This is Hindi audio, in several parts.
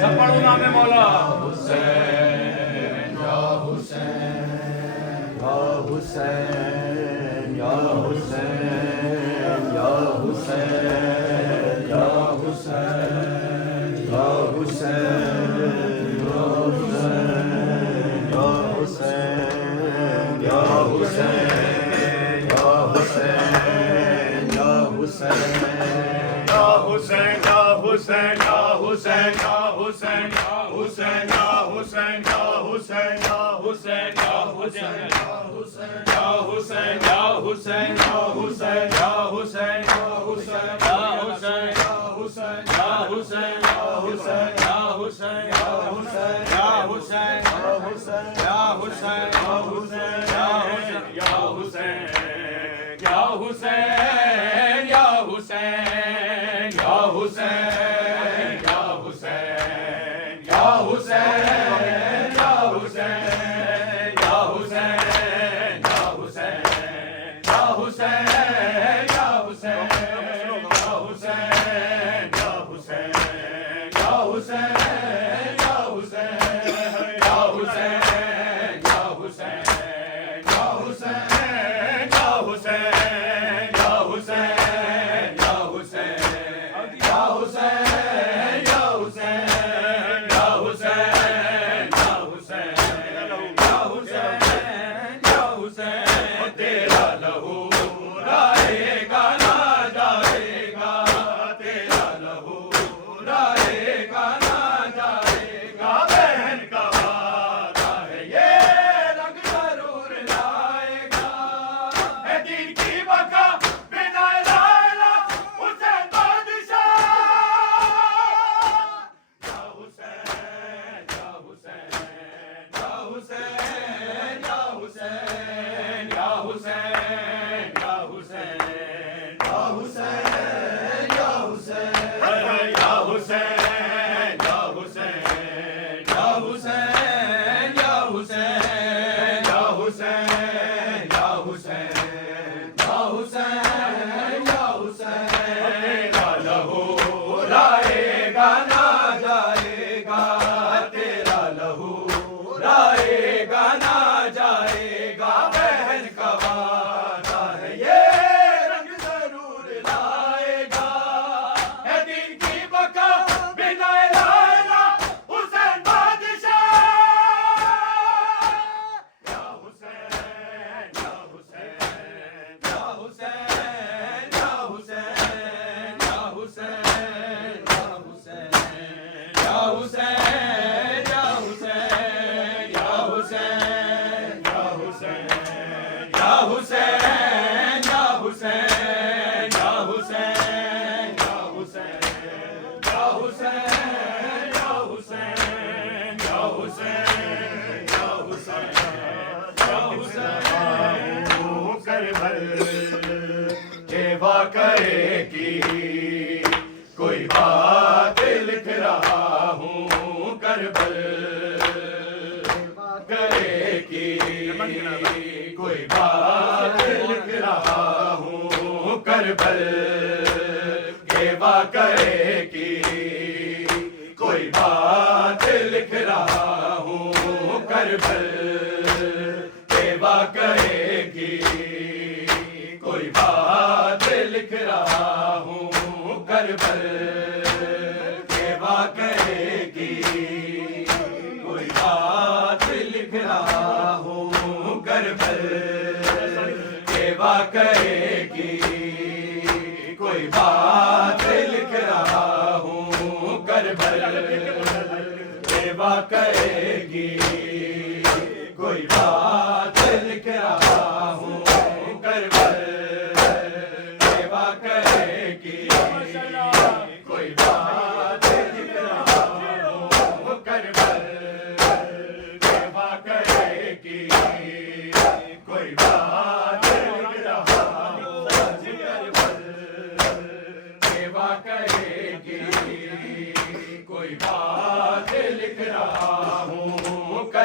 सब पढ़ो नाम है मौला।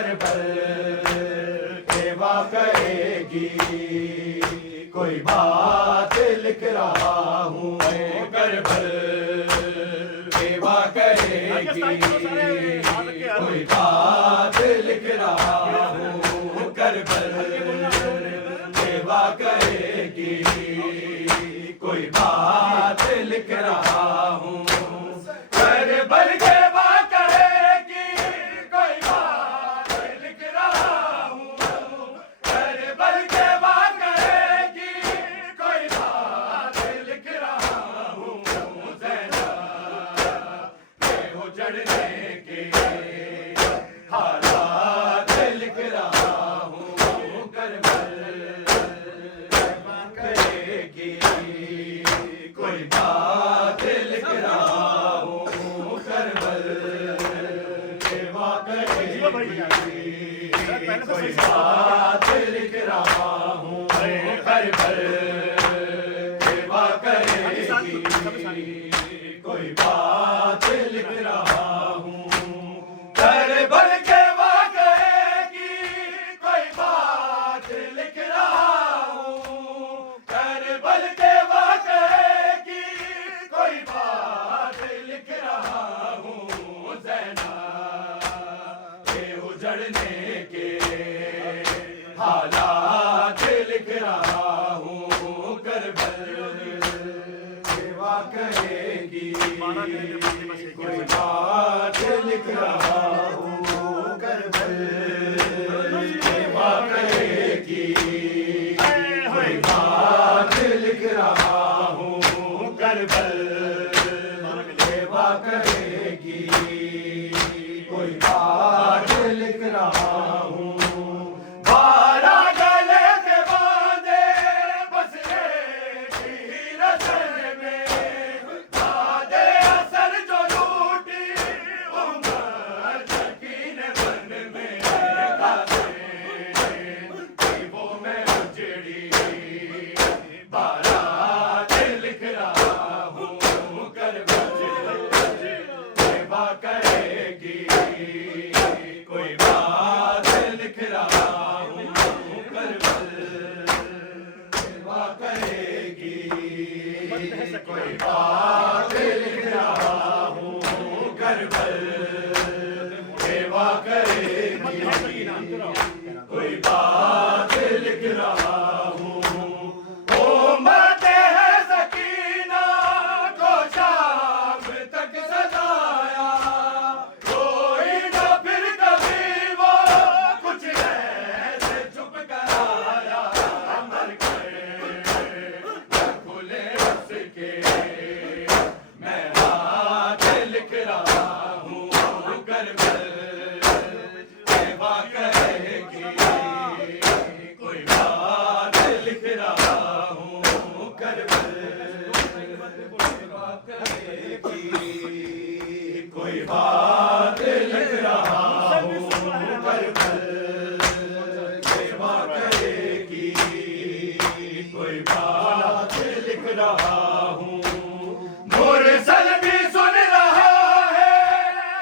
करबल सेवा करेगी, कोई बात लिख रहा हूँ करबल सेवा करेगी, कोई बात लिख रहा हूँ करबल सेवा करेगी, कोई बात लिख रहा हूँ करबल सेवा करेगी, कोई बात लिख रहा हूँ करबल सेवा करेगी, कोई बात लिख रहा हूँ ज़ैना के उजड़ने के हालात लिख रहा हूँ करबल सेवा करेगी, कोई बात लिख रहा हूँ करबल सेवा करेगी, कोई बात लिख रहा हूँ करबल सेवा करेगी, कोई बात लिख रहा हूँ करबल सेवा करेगी, कोई बात लिख रहा हूँ करबल सेवा करेगी, कोई बात लिख रहा हूँ ज़ैना के उजड़ने के हालात लिख रहा हूँ करबल सेवा करेगी, कोई बात लिख रहा हूँ करबल सेवा करेगी, कोई बात लिख रहा हूँ करबल सेवा करेगी, कोई बात लिख रहा हूँ बारा गले से बांधे बस एक ही रस्म में बादे असर जो लूटी उमर यकीन बन में वो में उजड़ी बारात लिख रहा हूँ करबल सेवा करेगी, कोई बात लिख रहा हूँ करबल सेवा करेगी, कोई बात लिख रहा हूँ करबल सेवा करेगी, कोई बात लिख रहा हूँ उम्मते है सकीना को शाम तक सजाया, कोई न फिर कभी वो कुछ ऐसे चुप कराया, मर गए खुले उसके मैं हाथ लिख रहा हूँ करबल सेवा करेगी, कोई बात लिख रहा हूँ करबल सेवा करेगी, कोई बात लिख रहा हूँ करबल सेवा करेगी, कोई बात लिख रहा हूँ मुरसल भी सुन रहा है,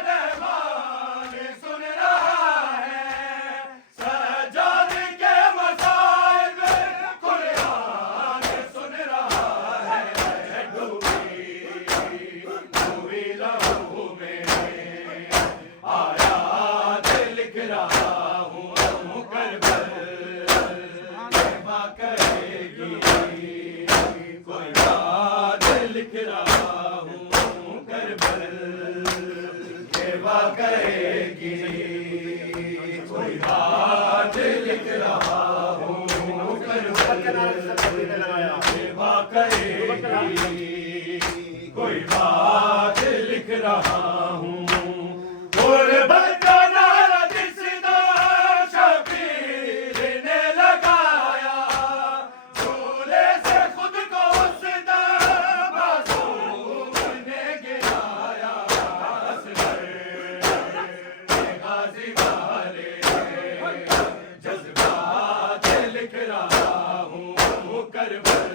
रहमान सुन रहा है, सज्जाद के मसाइब कुरान सुन रहा है, डूबी लहू में आयात लिख रहा हूँ करबल सेवा करेगी, कोई बात लिख रहा हूँ करबल सेवा करेगी, कोई बात लिख रहा हूँ करबल सेवा करेगी, कोई बात लिख रहा हूँ गुरबत का नारा जिसदा शबीर ने लगाया, झूले से खुद को उसदा मासूम ने गिराया, असगर गाजी वाले जज्बात लिख रहा हूँ करबल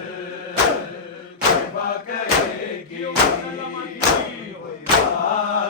सेवा करेगी, कोई बात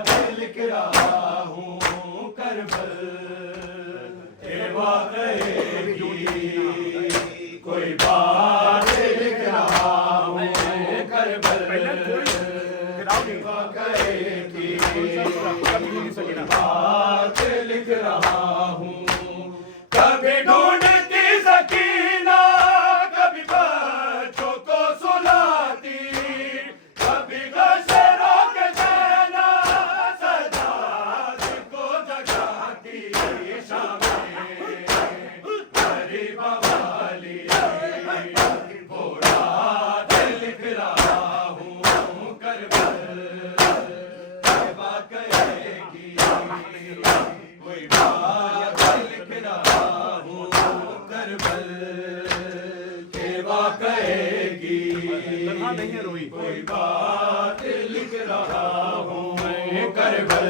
नहीं है रोई। कोई बात लिख रहा हूँ मैं करबल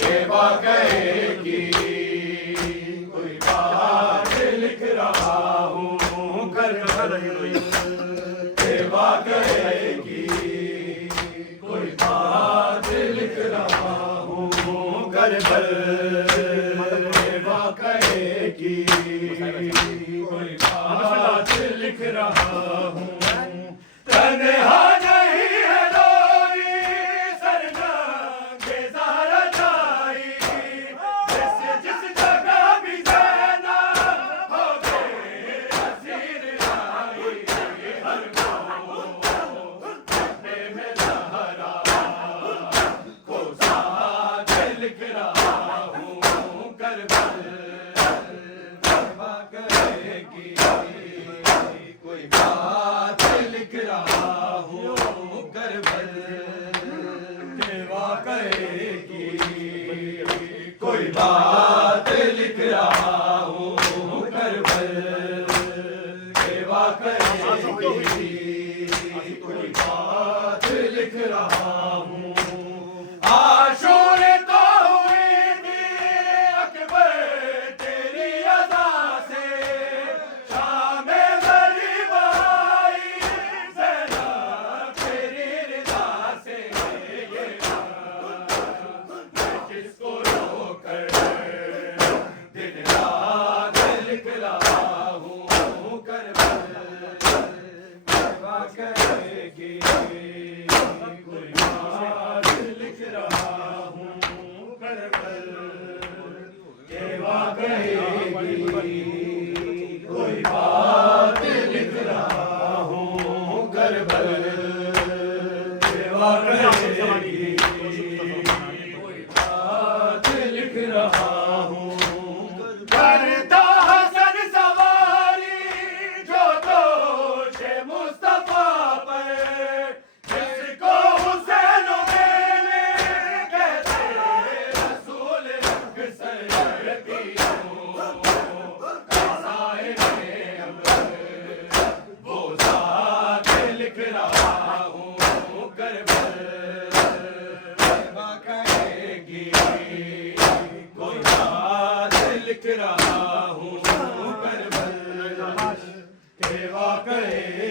के वाक़ये की, कोई बात लिख रहा हूँ करबल के वाक़ये की, कोई बात लिख रहा हूँ करबल के वाक़ये की, कोई बात लिख रहा हूँ। तन्हा नहीं है रोई सरजंगे ज़हरा छाई, जिस जगह भी ज़ैना हो गए असीर आई, हर कोने में ज़हरा को साथ लिख रहा हूँ करबल वाक़ये की, कोई बात लिख रहा हूँ करबल के वाक़ये की, कोई बात लिख रहा हूँ करबल के वाक़ये की, कोई बात लिख रहा हूँ। आशूर तो हुई थी अकबर तेरी अदा से, शामे गरीब आई ज़ैनब तेरी रिदा से, ये मैं किसको रोकर दिन रात लिख रहा हूँ करबल वाक़ये की, कोई बात लिख रहा हूँ करबल के वाक़ये की, कोई बात लिख रहा हूँ करबल के वाक़ये की, कोई बात लिख रहा हूँ। करता हसन सवारी जो दोषे मुस्तफा पर, जिसको हुसैन मेरे कहते रसूल अक्सर दियों, साए में अब वो ज़ात लिख रहा हूँ करबल वाक़ये की, कोई बात लिख रहा हूँ करबल के वाक़ये